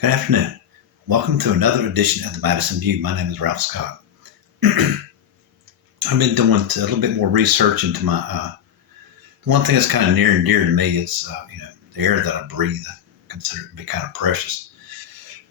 Good afternoon. Welcome to another edition of the Madison View. My name is Ralph Scott. I've been doing a little bit more research into my. One thing that's kind of near and dear to me is, the air that I breathe. I consider it to be kind of precious.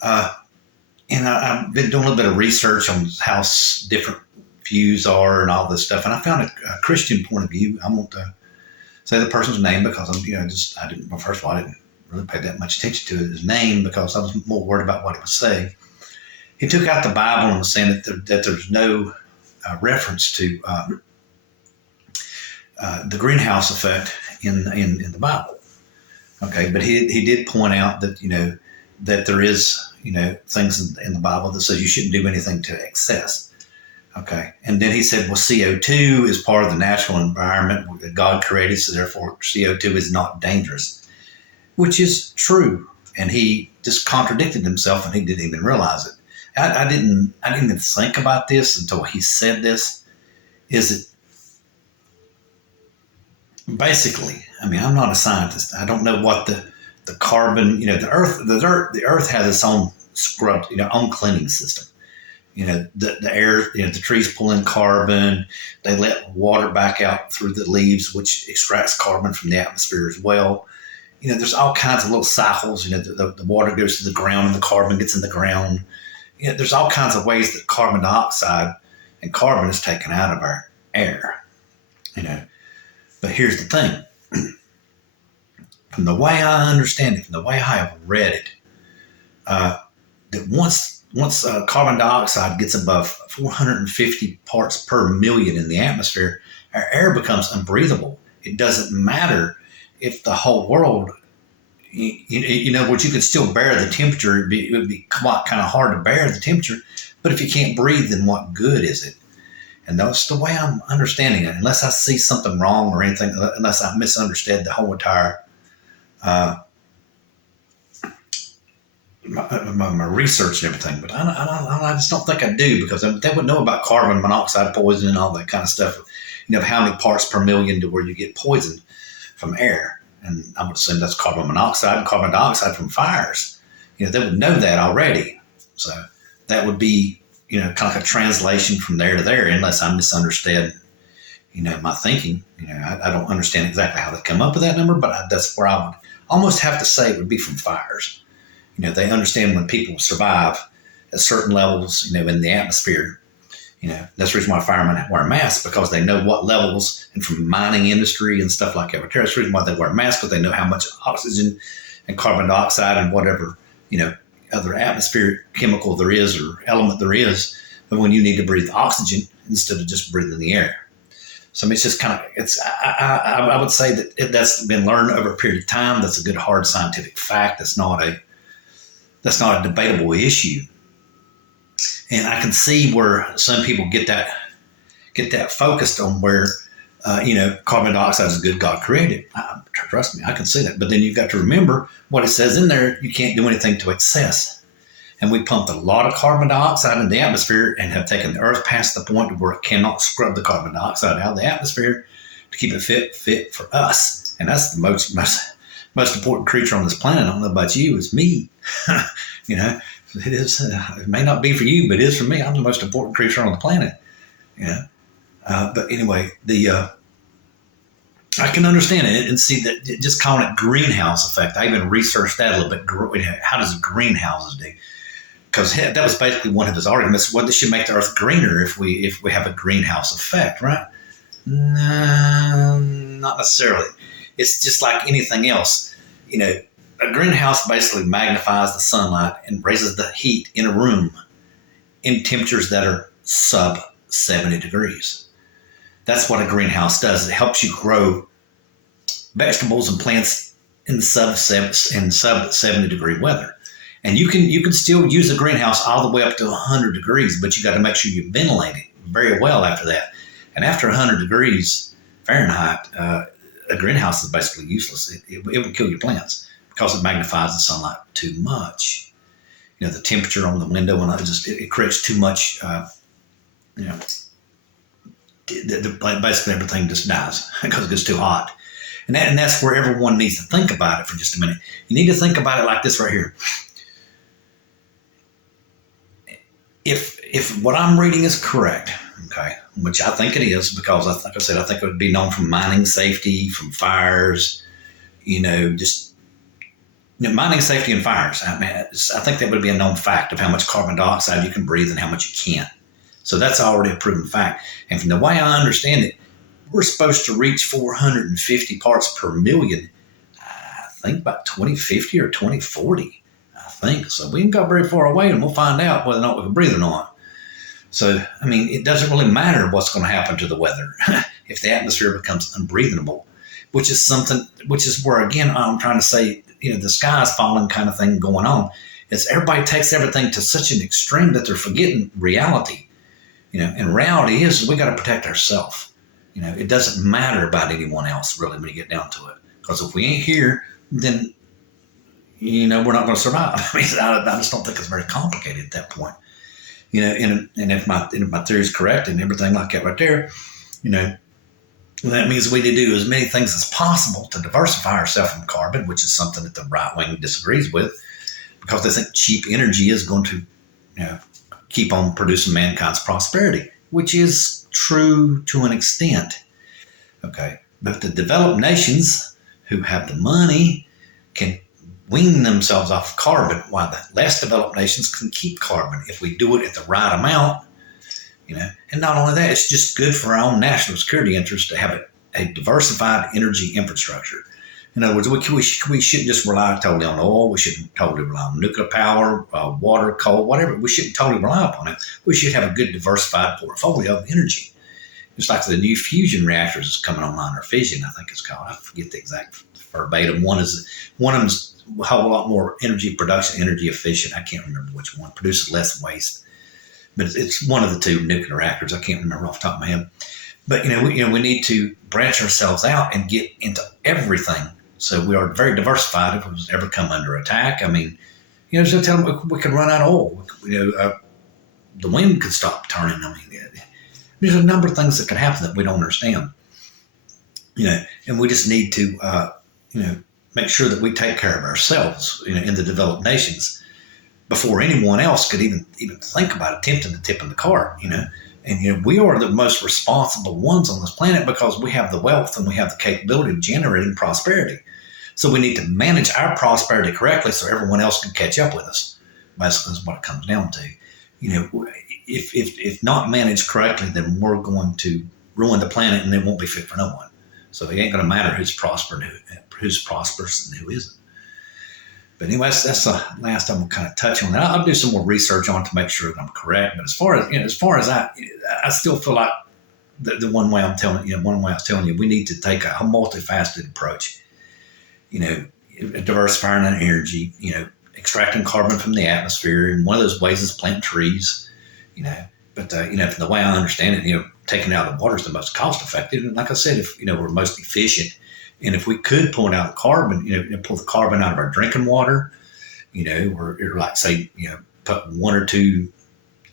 And I've been doing a little bit of research on how different views are and all this stuff, and I found a Christian point of view. I won't say the person's name because I didn't. Well, first of all, I didn't really pay that much attention to his name because I was more worried about what he was saying. He took out the Bible and was saying that there's no reference to the greenhouse effect in the Bible. Okay, but he did point out that that there is things in the Bible that says you shouldn't do anything to excess. Okay, and then he said, well, CO2 is part of the natural environment that God created, so therefore CO2 is not dangerous. Which is true, and he just contradicted himself, and he didn't even realize it. I didn't even think about this until he said this. Is it basically? I mean, I'm not a scientist. I don't know what the carbon. The Earth has its own scrub, own cleaning system. The air. The trees pull in carbon. They let water back out through the leaves, which extracts carbon from the atmosphere as well. There's all kinds of little cycles. The water goes to the ground and the carbon gets in the ground. There's all kinds of ways that carbon dioxide and carbon is taken out of our air. But here's the thing. From the way I understand it, from the way I have read it, that once carbon dioxide gets above 450 parts per million in the atmosphere, our air becomes unbreathable. It doesn't matter if the whole world, which you could still bear the temperature, it would be kind of hard to bear the temperature. But if you can't breathe, then what good is it? And that's the way I'm understanding it. Unless I see something wrong or anything, unless I misunderstood the whole entire my research and everything. But I just don't think I do, because they would know about carbon monoxide poison and all that kind of stuff. How many parts per million to where you get poisoned from air. And I would assume that's carbon monoxide and carbon dioxide from fires. They would know that already. So that would be, kind of like a translation from there to there, unless I misunderstood, my thinking. I don't understand exactly how they come up with that number, but that's where I would almost have to say it would be from fires. They understand when people survive at certain levels, in the atmosphere. That's the reason why firemen wear masks, because they know what levels, and from mining industry and stuff like that. That's the reason why they wear masks, because they know how much oxygen and carbon dioxide and whatever, other atmospheric chemical there is or element there is, but when you need to breathe oxygen instead of just breathing the air. So it's just kind of, I would say that that's been learned over a period of time. That's a good hard scientific fact. That's not a debatable issue. And I can see where some people get that focused on where, carbon dioxide is good God created. Trust me, I can see that. But then you've got to remember what it says in there. You can't do anything to excess. And we pumped a lot of carbon dioxide in the atmosphere and have taken the Earth past the point where it cannot scrub the carbon dioxide out of the atmosphere to keep it fit for us. And that's the most important creature on this planet. I don't know about you, it's me. It is. It may not be for you, but it is for me. I'm the most important creature on the planet. But anyway, I can understand it and see that just calling it greenhouse effect. I even researched that a little bit. How does greenhouses do? Because that was basically one of his arguments. Well, this should make the Earth greener if we have a greenhouse effect, right? No, not necessarily. It's just like anything else. A greenhouse basically magnifies the sunlight and raises the heat in a room in temperatures that are sub 70 degrees. That's what a greenhouse does. It helps you grow vegetables and plants in sub 70 degree weather. And you can still use a greenhouse all the way up to 100 degrees, but you got to make sure you ventilate it very well after that. And after 100 degrees Fahrenheit, a greenhouse is basically useless. It would kill your plants, because it magnifies the sunlight too much. The temperature on the window, and it creates too much. Basically everything just dies because it gets too hot. And that's where everyone needs to think about it for just a minute. You need to think about it like this right here. if what I'm reading is correct, okay, which I think it is, because like I said, I think it would be known from mining safety, from fires, just mining safety and fires. I mean, I think that would be a known fact of how much carbon dioxide you can breathe and how much you can't. So that's already a proven fact. And from the way I understand it, we're supposed to reach 450 parts per million, I think by 2050 or 2040, I think. So we can go very far away and we'll find out whether or not we can breathe or not. So, I mean, it doesn't really matter what's going to happen to the weather if the atmosphere becomes unbreathable, which is where, again, I'm trying to say, the sky is falling kind of thing going on. Is everybody takes everything to such an extreme that they're forgetting reality. And reality is we got to protect ourselves. It doesn't matter about anyone else really when you get down to it. Because if we ain't here, then, we're not going to survive. I mean, I just don't think it's very complicated at that point. And if my theory is correct and everything like that right there, that means we need to do as many things as possible to diversify ourselves from carbon, which is something that the right wing disagrees with, because they think cheap energy is going to, keep on producing mankind's prosperity, which is true to an extent. Okay, but the developed nations who have the money can wean themselves off carbon, while the less developed nations can keep carbon if we do it at the right amount. And not only that, it's just good for our own national security interest to have a diversified energy infrastructure. In other words, we shouldn't just rely totally on oil. We shouldn't totally rely on nuclear power, water, coal, whatever. We shouldn't totally rely upon it. We should have a good diversified portfolio of energy. It's like the new fusion reactors is coming online, or fission, I think it's called. I forget the exact verbatim. One of them is a whole lot more energy production, energy efficient. I can't remember which one. Produces less waste. But it's one of the two nuclear reactors. I can't remember off the top of my head. But we need to branch ourselves out and get into everything. So we are very diversified if it was ever come under attack. I mean, so tell them we could run out of oil. The wind could stop turning. I mean, there's a number of things that could happen that we don't understand. And we just need to, make sure that we take care of ourselves, in the developed nations before anyone else could even think about attempting to tip in the cart, And, we are the most responsible ones on this planet because we have the wealth and we have the capability of generating prosperity. So we need to manage our prosperity correctly so everyone else can catch up with us. Basically is what it comes down to. If not managed correctly, then we're going to ruin the planet and it won't be fit for no one. So it ain't going to matter who's prosperous and who isn't. But anyway, that's the last I'm going to kind of touch on that. I'll do some more research on it to make sure that I'm correct. But as far as I still feel like the one way I was telling you, we need to take a multifaceted approach. Diversifying our energy, extracting carbon from the atmosphere. And one of those ways is planting trees, But, from the way I understand it, taking out the water is the most cost effective. And like I said, if, we're most efficient, and if we could pull out the carbon, pull the carbon out of our drinking water, or like say, put one or two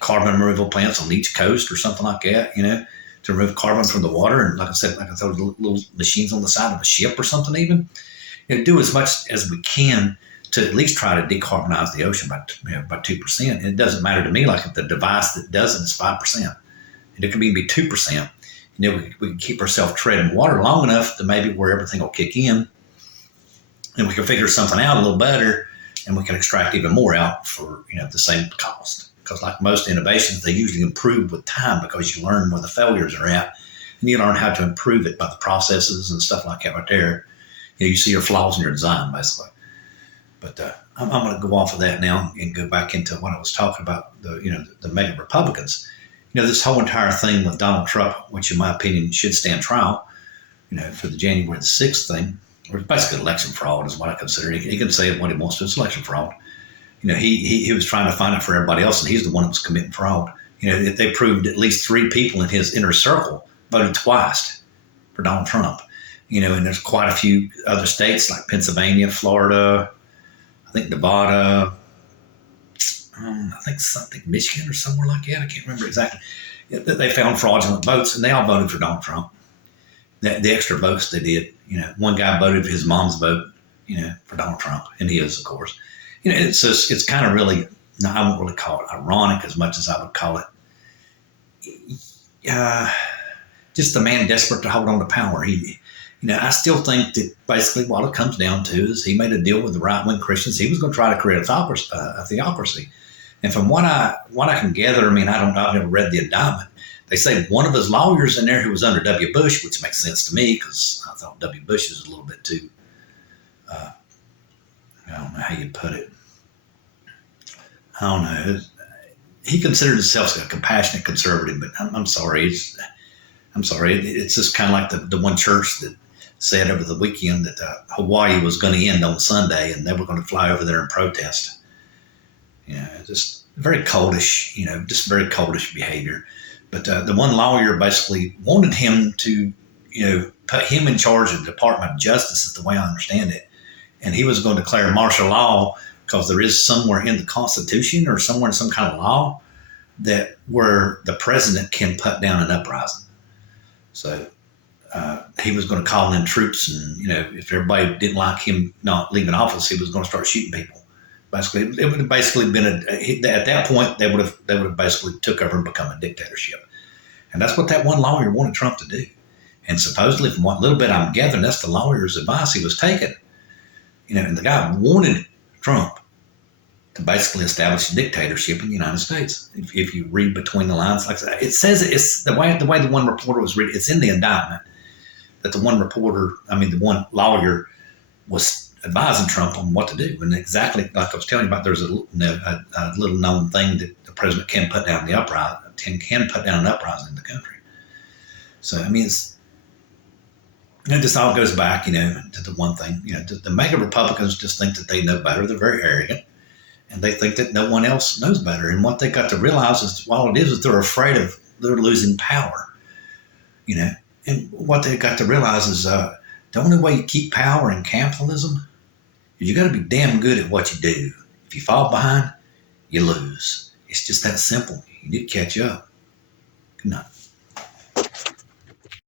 carbon removal plants on each coast or something like that, to remove carbon from the water. And like I said, those little machines on the side of a ship or something even, do as much as we can to at least try to decarbonize the ocean by 2%. And it doesn't matter to me, like if the device that does it is 5%, and it can even be 2%. We can keep ourselves treading water long enough to maybe where everything will kick in, and we can figure something out a little better, and we can extract even more out for the same cost. Because like most innovations, they usually improve with time because you learn where the failures are at, and you learn how to improve it by the processes and stuff like that right there. You see your flaws in your design, basically. But I'm going to go off of that now and go back into what I was talking about, the mega Republicans. This whole entire thing with Donald Trump, which in my opinion should stand trial, for the January the 6th thing, or basically election fraud is what I consider. He can say what he wants to. It's election fraud. He was trying to find it for everybody else, and he's the one that was committing fraud. They proved at least 3 people in his inner circle voted twice for Donald Trump. And there's quite a few other states like Pennsylvania, Florida, I think Nevada, I think Michigan or somewhere like that. I can't remember exactly. They found fraudulent votes, and they all voted for Donald Trump. The extra votes they did, one guy voted for his mom's vote, for Donald Trump, and his, of course. It's kind of really no, I won't really call it ironic as much as I would call it uh, just a man desperate to hold on to power. I still think that basically what it comes down to is he made a deal with the right-wing Christians. He was going to try to create a theocracy. And from what I can gather, I mean, I don't know, I've never read the indictment. They say one of his lawyers in there who was under W. Bush, which makes sense to me because I thought W. Bush is a little bit too, I don't know how you'd put it. I don't know. He considered himself a compassionate conservative, but I'm sorry. I'm sorry. It's just kind of like the one church that said over the weekend that Hawaii was going to end on Sunday and they were going to fly over there and protest. Just very coldish, just very coldish behavior. But the one lawyer basically wanted him to, put him in charge of the Department of Justice is the way I understand it. And he was going to declare martial law because there is somewhere in the Constitution or somewhere in some kind of law that where the president can put down an uprising. So he was going to call in troops, and if everybody didn't like him not leaving office, he was going to start shooting people. Basically, it would have basically been at that point they would have basically took over and become a dictatorship, and that's what that one lawyer wanted Trump to do. And supposedly, from what little bit I'm gathering, that's the lawyer's advice he was taking. And the guy wanted Trump to basically establish a dictatorship in the United States. If you read between the lines, like that, it says it's the way the one reporter was reading. It's in the indictment that the one lawyer was advising Trump on what to do. And exactly like I was telling you about, there's a little known thing that the president can put down an uprising in the country. So this all goes back, to the one thing, the mega Republicans just think that they know better. They're very arrogant. And they think that no one else knows better. And what they got to realize is, while it is that they're afraid of they're losing power, And what they got to realize is the only way you keep power in capitalism is you got to be damn good at what you do. If you fall behind, you lose. It's just that simple. You need to catch up. Good night.